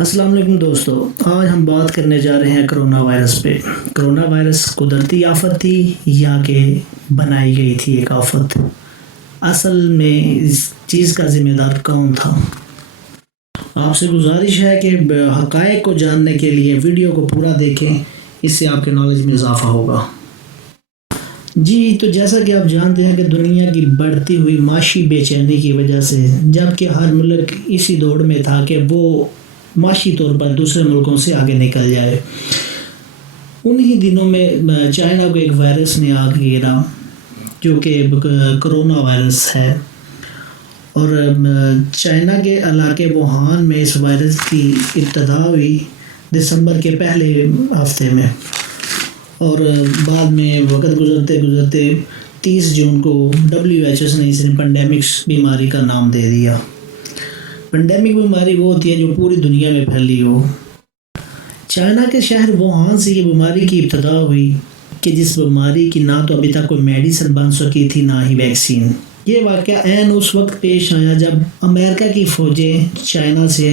السلام علیکم دوستو، آج ہم بات کرنے جا رہے ہیں کرونا وائرس پہ۔ کرونا وائرس قدرتی آفت تھی یا کہ بنائی گئی تھی ایک آفت؟ اصل میں اس چیز کا ذمہ دار کون تھا؟ آپ سے گزارش ہے کہ حقائق کو جاننے کے لیے ویڈیو کو پورا دیکھیں، اس سے آپ کے نالج میں اضافہ ہوگا۔ جی تو جیسا کہ آپ جانتے ہیں کہ دنیا کی بڑھتی ہوئی معاشی بے چینی کی وجہ سے، جبکہ ہر ملک اسی دوڑ میں تھا کہ وہ معاشی طور پر دوسرے ملکوں سے آگے نکل جائے، انہی دنوں میں چائنا کو ایک وائرس نے آ گھیرا جو کہ کرونا وائرس ہے، اور چائنا کے علاقے ووہان میں اس وائرس کی ابتدا ہوئی دسمبر کے پہلے ہفتے میں، اور بعد میں وقت گزرتے گزرتے 30 جون کو WHO نے اس نے پینڈیمکس بیماری کا نام دے دیا۔ پینڈیمک بیماری وہ ہوتی ہے جو پوری دنیا میں پھیلی ہو۔ چائنا کے شہر ووہان سے یہ بیماری کی ابتدا ہوئی کہ جس بیماری کی نہ تو ابھی تک کوئی میڈیسن بن سکی تھی نہ ہی ویکسین۔ یہ واقعہ عین اس وقت پیش آیا جب امریکہ کی فوجیں چائنا سے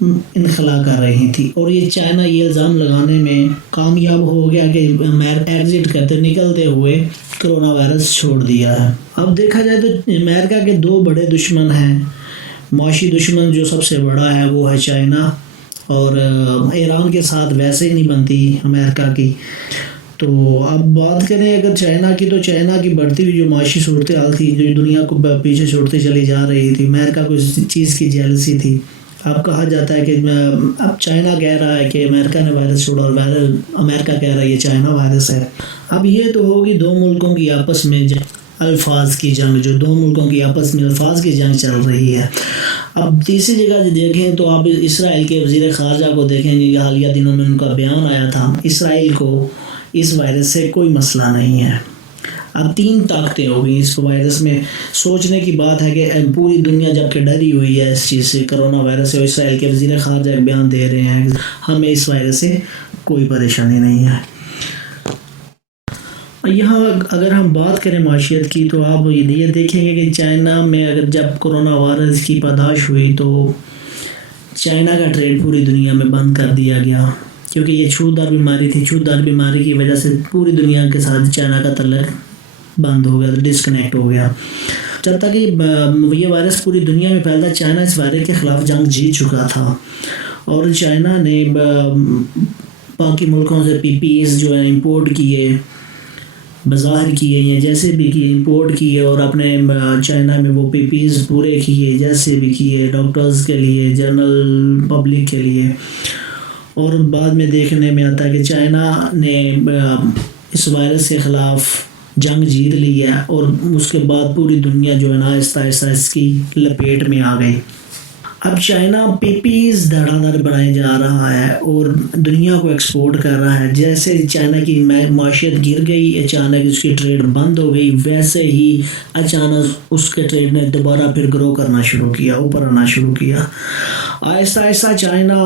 انخلا کر رہی تھی، اور یہ چائنا یہ الزام لگانے میں کامیاب ہو گیا کہ ایگزٹ کرتے نکلتے ہوئے کرونا وائرس چھوڑ دیا ہے۔ اب دیکھا جائے تو امریکہ کے دو بڑے دشمن ہیں۔ معاشی دشمن جو سب سے بڑا ہے وہ ہے چائنا، اور ایران کے ساتھ ویسے ہی نہیں بنتی امریکہ کی۔ تو اب بات کریں اگر چائنا کی، تو چائنا کی بڑھتی ہوئی جو معاشی صورتحال تھی، جو دنیا کو پیچھے چھوڑتے چلی جا رہی تھی، امریکہ کو اس چیز کی جیلسی تھی۔ اب کہا جاتا ہے کہ اب چائنا کہہ رہا ہے کہ امریکہ نے وائرس چھوڑا، اور امریکہ کہہ رہا ہے یہ چائنا وائرس ہے۔ اب یہ تو ہوگی دو ملکوں کی آپس میں الفاظ کی جنگ، جو دو ملکوں کی آپس میں الفاظ کی جنگ چل رہی ہے۔ اب تیسری جگہ دیکھیں تو آپ اسرائیل کے وزیر خارجہ کو دیکھیں گے، حالیہ دنوں میں ان کا بیان آیا تھا، اسرائیل کو اس وائرس سے کوئی مسئلہ نہیں ہے۔ اب 3 طاقتیں ہو گئی اس وائرس میں۔ سوچنے کی بات ہے کہ پوری دنیا جب کہ ڈری ہوئی ہے اس چیز سے، کرونا وائرس سے، اور اسرائیل کے وزیر خارجہ ایک بیان دے رہے ہیں کہ ہمیں اس وائرس سے کوئی پریشانی نہیں ہے۔ یہاں اگر ہم بات کریں معاشیت کی، تو آپ یہ دیکھیں گے کہ چائنا میں اگر جب کرونا وائرس کی پیدائش ہوئی تو چائنا کا ٹریڈ پوری دنیا میں بند کر دیا گیا، کیونکہ یہ چھوتدار بیماری تھی۔ چھوتدار بیماری کی وجہ سے پوری دنیا کے ساتھ چائنا کا تعلق بند ہو گیا، ڈسکنیکٹ ہو گیا۔ جب تک یہ وائرس پوری دنیا میں پھیلتا، چائنا اس وائرس کے خلاف جنگ جیت چکا تھا، اور چائنا نے باقی ملکوں سے PPEs جو ہیں امپورٹ کیے، بظاہر کیے یا جیسے بھی کیے، امپورٹ کیے، اور اپنے چائنا میں وہ PPEs پورے کیے جیسے بھی کیے، ڈاکٹرز کے لیے، جنرل پبلک کے لیے۔ اور بعد میں دیکھنے میں آتا ہے کہ چائنا نے اس وائرس کے خلاف جنگ جیت لی ہے، اور اس کے بعد پوری دنیا جو ہے نا آہستہ آہستہ اس کی لپیٹ میں آ گئی۔ اب چائنا PPEs دھڑا دھڑ بنائے جا رہا ہے اور دنیا کو ایکسپورٹ کر رہا ہے۔ جیسے چائنا کی معیشت گر گئی، اچانک اس کی ٹریڈ بند ہو گئی، ویسے ہی اچانک اس کے ٹریڈ نے دوبارہ پھر گرو کرنا شروع کیا، اوپر آنا شروع کیا۔ آہستہ آہستہ چائنا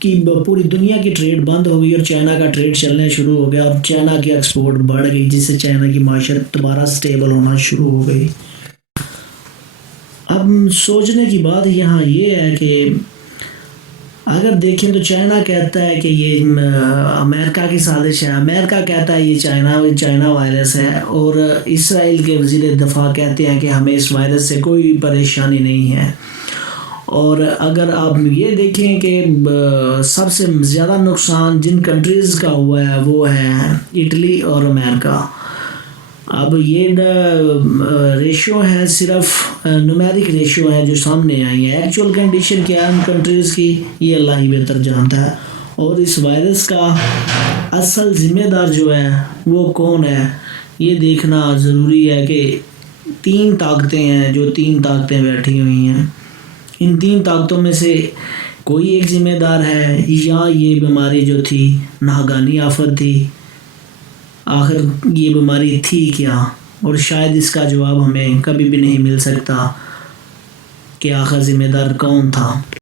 کی پوری دنیا کی ٹریڈ بند ہو گئی، اور چائنا کا ٹریڈ چلنے شروع ہو گیا، اور چائنا کی ایکسپورٹ بڑھ گئی، جس سے چائنا کی معیشت دوبارہ سٹیبل ہونا شروع ہو گئی۔ اب سوچنے کی بات یہاں یہ ہے کہ اگر دیکھیں تو چائنا کہتا ہے کہ یہ امریکہ کی سازش ہے، امریکہ کہتا ہے یہ چائنا وائرس ہے، اور اسرائیل کے وزیر دفاع کہتے ہیں کہ ہمیں اس وائرس سے کوئی پریشانی نہیں ہے۔ اور اگر آپ یہ دیکھیں کہ سب سے زیادہ نقصان جن کنٹریز کا ہوا ہے وہ ہے اٹلی اور امریکہ۔ اب یہ ریشو ہے، صرف نومیرک ریشو ہے جو سامنے آئی ہے، ایکچوئل کنڈیشن کیا ہے ان کنٹریز کی یہ اللہ ہی بہتر جانتا ہے۔ اور اس وائرس کا اصل ذمہ دار جو ہے وہ کون ہے، یہ دیکھنا ضروری ہے کہ 3 طاقتیں ہیں، جو 3 طاقتیں بیٹھی ہوئی ہیں، ان 3 طاقتوں میں سے کوئی ایک ذمہ دار ہے، یا یہ بیماری جو تھی ناگہانی آفت تھی، آخر یہ بیماری تھی کیا؟ اور شاید اس کا جواب ہمیں کبھی بھی نہیں مل سکتا کہ آخر ذمہ دار کون تھا۔